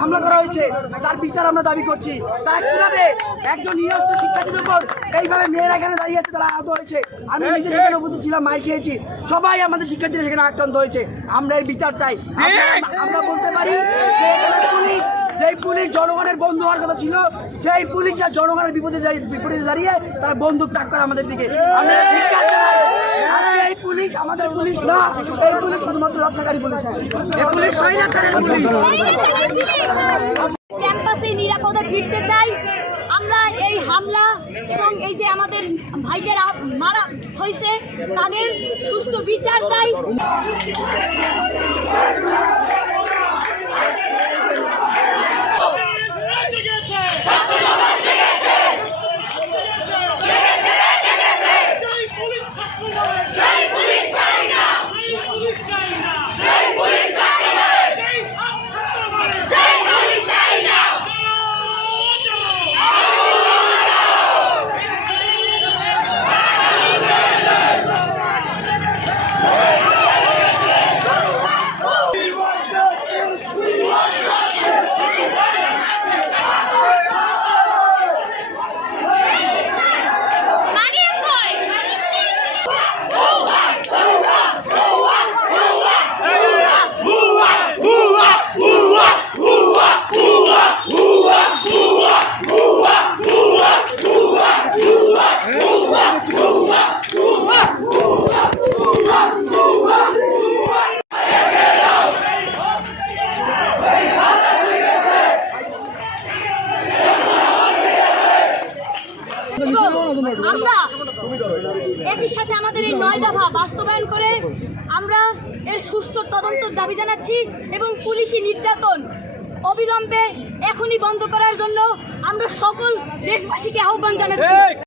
হামলা করা হয়েছে। তার বিচার আমরা দাবি করছি। তারা কীভাবে একজন শিক্ষার্থীর উপর এইভাবে মেয়েরা এখানে দাঁড়িয়ে আছে তারা আহত হয়েছে? আমি নিজে সেখানে উপস্থিত ছিলাম খেয়েছি। সবাই আমাদের শিক্ষার্থীরা সেখানে আক্রান্ত হয়েছে। আমরা এর বিচার চাই। আমরা- বলতে পারি পুলিশ যেই পুলিশ জনগণের বন্ধু হওয়ার কথা ছিল সেই পুলিশ আর জনগণের বিপদে বিপরীতে দাঁড়িয়ে তারা বন্দুক তাক করে আমাদের দিকে। আমরা এটা ধিক্কার জানাই। আজকে এই পুলিশ আমাদের পুলিশ না। এই পুলিশ শুধুমাত্র রক্ষাকারী পুলিশ এই পুলিশ স্বৈরাচারের পুলিশ? ক্যাম্পাসে নিরাপদে ফিরতে চাই। আমরা এই হামলা এবং এই যে আমাদের ভাইদের মারা হয়েছে তাদের সুষ্ঠু বিচার চাই। এবং আমরা একই সাথে আমাদের এই নয় দফা বাস্তবায়ন করে আমরা এর সুষ্ঠু তদন্ত দাবি জানাচ্ছি এবং পুলিশি নির্যাতন অবিলম্বে এখনই বন্ধ করার জন্য আমরা সকল দেশবাসীকে আহ্বান জানাচ্ছি।